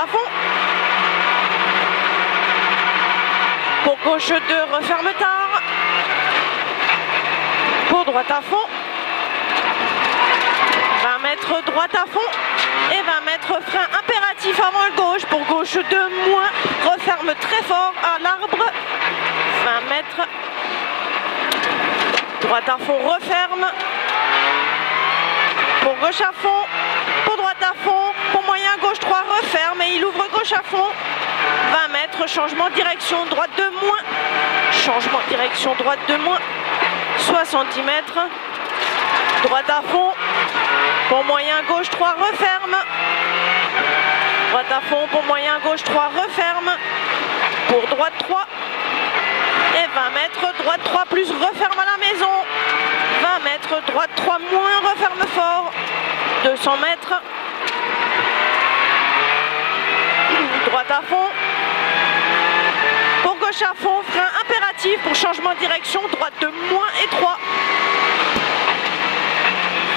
à fond. Pour gauche 2, referme tard. Pour droite à fond. 20 mètres droite à fond. Et 20 mètres frein impératif avant le gauche. Pour gauche 2, moins. Referme très fort à l'arbre. 20 mètres. Droite à fond, referme. Pour gauche à fond. Pour droite à fond. Pour moyen gauche 3, referme. Et il ouvre gauche à fond. 20 mètres, changement de direction, droite 2 moins. Changement de direction, droite 2 moins. 70 mètres. Droite à fond. Pour moyen gauche 3, referme. Droite à fond, pour moyen gauche 3, referme. Pour droite 3. Et 20 mètres, droite 3 plus, referme à la maison. 20 mètres, droite 3 moins, referme fort. 200 mètres. Droite à fond. Pour gauche à fond, frein impératif pour changement de direction, droite 2 moins et 3.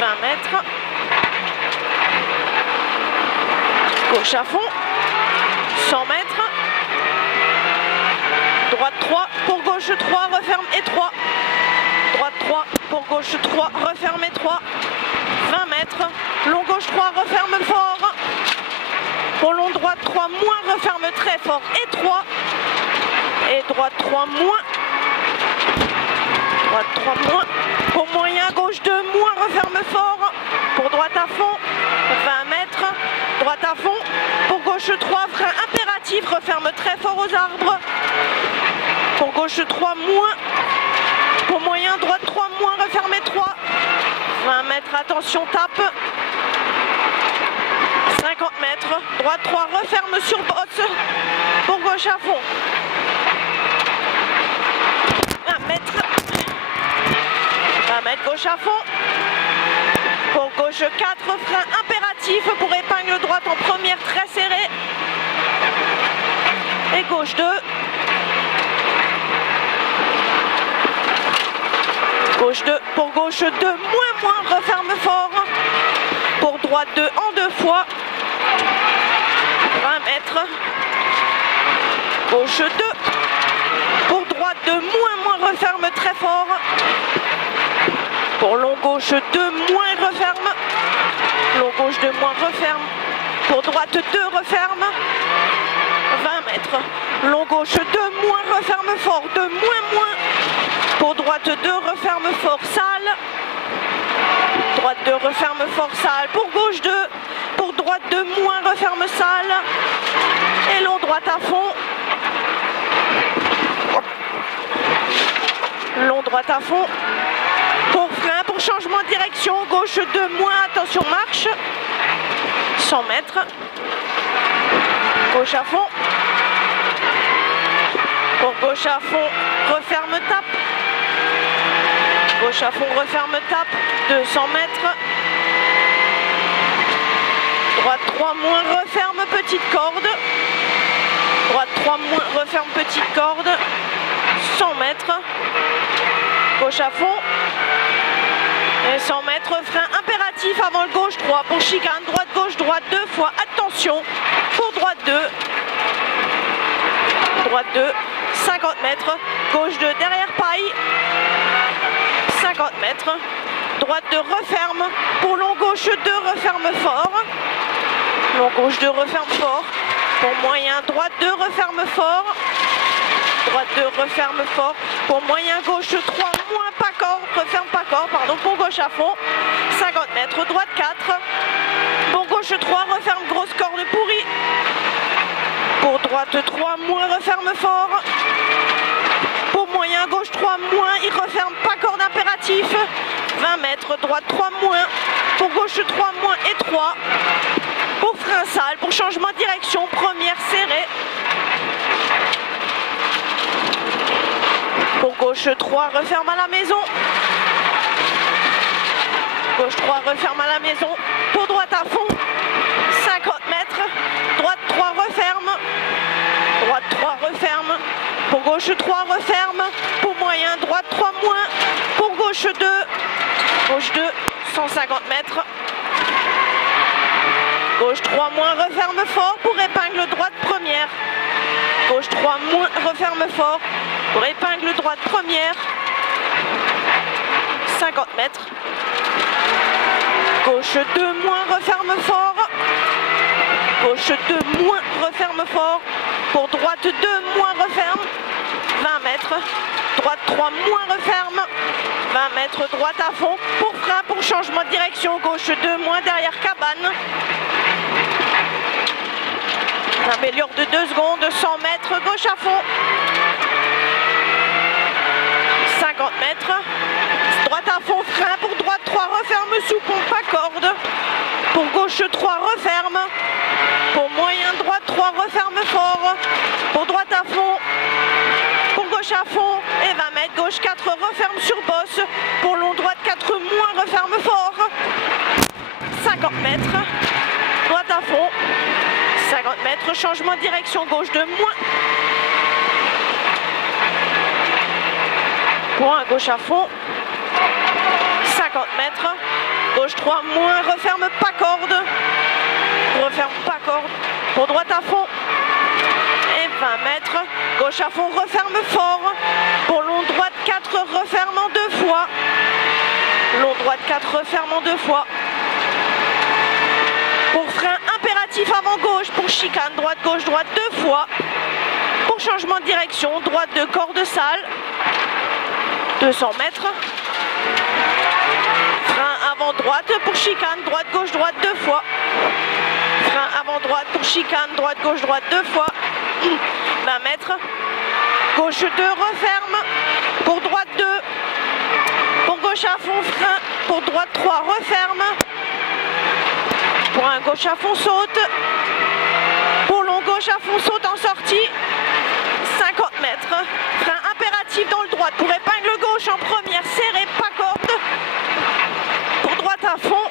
20 mètres. Gauche à fond. 100 mètres. Droite 3, pour gauche 3, referme et 3. Droite 3, pour gauche 3, referme et 3. 20 mètres. Long gauche 3, referme fort. Pour long droite 3 moins, referme très fort et 3. Et droite 3 moins. Droite 3 moins. Pour moyen gauche 2 moins, referme fort. Pour droite à fond, 20 mètres. Droite à fond. Pour gauche 3, frein impératif, referme très fort aux arbres. Pour gauche 3 moins. Pour moyen droite 3 moins, referme 3. 20 mètres, attention, tape. 50 mètres, droite 3, referme sur bosse. Pour gauche à fond. 20 mètres. 20 mètres, gauche à fond. Pour gauche 4, frein impératif pour épingle droite en première très serrée. Et gauche 2. Gauche 2, pour gauche 2, moins, referme fort. Pour droite 2 en 2 fois. 20 mètres. Gauche 2. Pour droite 2, moins, referme très fort. Pour long gauche 2, moins, referme. Long gauche 2, moins, referme. Pour droite 2, referme. 20 mètres. Long gauche 2, moins, referme fort. 2, moins. Pour droite 2, referme fort, salle. Droite 2, referme fort, salle. Pour gauche 2. Pour droite 2, moins, referme salle. Et long droite à fond. Long droite à fond. Pour frein, pour changement de direction, gauche 2, moins, attention, marche. 100 mètres. Gauche à fond. Pour gauche à fond, referme, tape. Gauche à fond, referme, tape. 200 mètres. Droite 3 moins, referme, petite corde. Droite 3 moins, referme, petite corde. 100 mètres. Gauche à fond. Et 100 mètres, frein impératif avant le gauche 3 pour chicane. Droite, gauche, droite 2 fois. Attention. Pour droite 2. Droite 2. 50 mètres. Gauche 2 derrière paille. 50 mètres. Droite 2 referme. Pour long gauche 2 referme fort. Long gauche 2 referme fort. Pour moyen droite 2 referme fort. Droite 2 referme fort. Pour moyen gauche 3 moins pas corps. Referme pas corps. Pardon. Pour gauche à fond. 50 mètres. Droite 4. Pour gauche 3 referme grosse corde pourrie. Pour droite 3 moins referme fort. Pour moyen gauche 3 moins. Il referme pas corde impératif. 20 mètres. Droite 3 moins. Pour gauche 3 moins et 3. Pour frein salle. Pour changement de direction. Première serrée. Pour gauche 3 referme à la maison. Gauche 3 referme à la maison. Pour droite à fond. 50 mètres. Droite 3 referme. Droite 3 referme. Pour gauche 3 referme. Pour moyen droite 3 moins. Pour gauche 2. Gauche 2. 150 mètres. Gauche 3 moins, referme fort pour épingle droite première. Gauche 3 moins, referme fort pour épingle droite première. 50 mètres. Gauche 2 moins, referme fort. Gauche 2 moins, referme fort. Pour droite 2 moins, referme. 20 mètres. Droite 3 moins, referme. 20 mètres, droite à fond. Pour frein, pour changement de direction. Gauche 2 moins, derrière cabane. On améliore de 2 secondes. 100 mètres, gauche à fond. 50 mètres. Droite à fond, frein. Pour droite 3, referme sous pompe à corde. Pour gauche 3, referme. Pour moyen droite 3, referme fort. Pour droite à fond. Pour gauche à fond. Et 20 mètres, gauche 4, referme sur bosse. Pour long droite 4 moins, referme fort. 50 mètres. Droite à fond. 50 mètres, changement de direction, gauche 2 moins. Pour un gauche à fond. 50 mètres. Gauche 3 moins, referme pas corde. Referme pas corde. Pour droite à fond. Et 20 mètres. Gauche à fond, referme fort. Pour long droite 4, referme en 2 fois. Long droite 4, referme en 2 fois. Pour frein impératif avant gauche. Pour chicane droite gauche droite 2 fois. Pour changement de direction, droite de corde sale. 200 mètres. Frein avant droite pour chicane droite gauche droite 2 fois. Frein avant droite pour chicane droite gauche droite 2 fois. 20 mètres. Gauche 2, referme. Pour droite 2. Pour gauche à fond, frein. Pour droite 3, referme. Pour un gauche à fond, saute. Pour long gauche à fond, saute en sortie. 50 mètres. Frein impératif dans le droite. Pour épingle gauche en première, serré, pas corde. Pour droite à fond.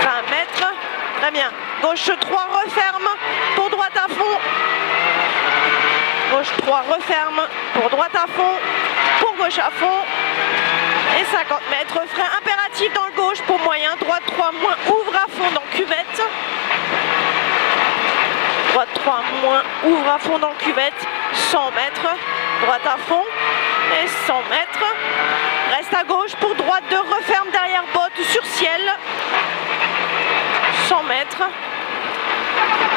20 mètres. Très bien. Gauche 3, referme. Pour droite à fond. Gauche 3, referme. Pour droite à fond. Pour gauche à fond. Et 50 mètres. Frein impératif dans le gauche. Pour moyen. Droite 3 moins. Ouvre à fond dans cuvette. Droite 3 moins. Ouvre à fond dans cuvette. 100 mètres. Droite à fond. Et 100 mètres. Reste à gauche. Pour droite 2. Referme derrière botte sur ciel. 100 mètres.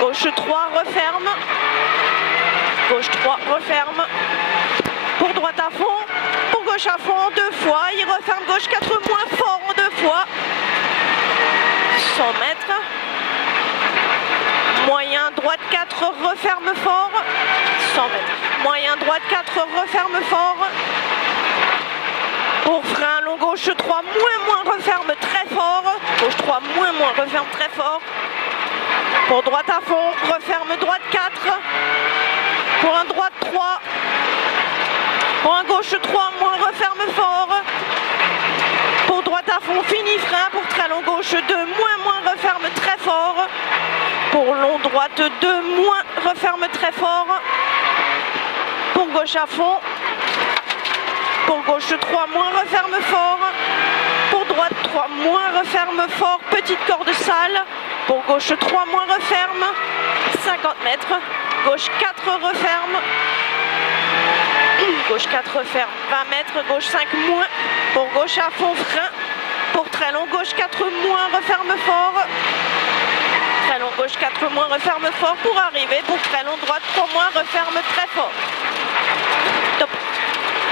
Gauche 3, referme. Gauche 3, referme. Pour droite à fond. Pour gauche à fond en 2 fois. Il referme gauche 4 moins fort en 2 fois. 100 mètres. Moyen droite 4, referme fort. 100 mètres. Moyen droite 4, referme fort. Pour frein long gauche 3 moins referme très fort. Gauche 3 moins referme très fort. Pour droite à fond, referme droite 4. Pour un droite 3. Pour un gauche 3 moins, referme fort. Pour droite à fond, fini frein. Pour très long gauche 2 moins, referme très fort. Pour long droite 2 moins, referme très fort. Pour gauche à fond. Pour gauche 3 moins, referme fort. Pour droite 3 moins, referme fort. Petite corde sale. Pour gauche 3 moins, referme. 50 mètres. Gauche 4, referme. Gauche 4, referme. 20 mètres. Gauche 5 moins. Pour gauche à fond, frein. Pour très long, gauche 4 moins, referme fort. Très long, gauche 4 moins, referme fort. Pour arriver, pour très long, droite 3 moins, referme très fort. Top.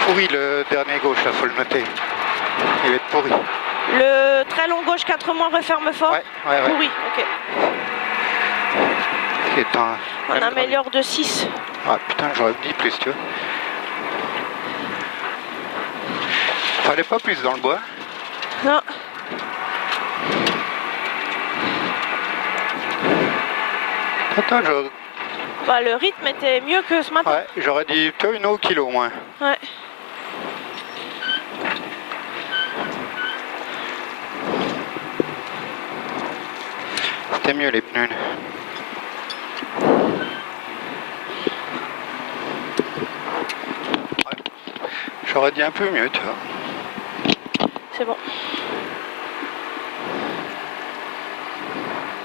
Pourri le dernier gauche, là, faut le noter. Il va être pourri. Le très long gauche 4 moins, referme fort. Ouais. Pourri, ok. On améliore de 6. Ah putain, j'aurais dit plus, tu vois. Fallait pas plus dans le bois. Non. Attends, j'aurais... Bah, le rythme était mieux que ce matin. Ouais, j'aurais dit toi une eau au kilo au moins. Ouais. C'était mieux les pneus. Ouais. J'aurais dit un peu mieux, tu vois. C'est bon.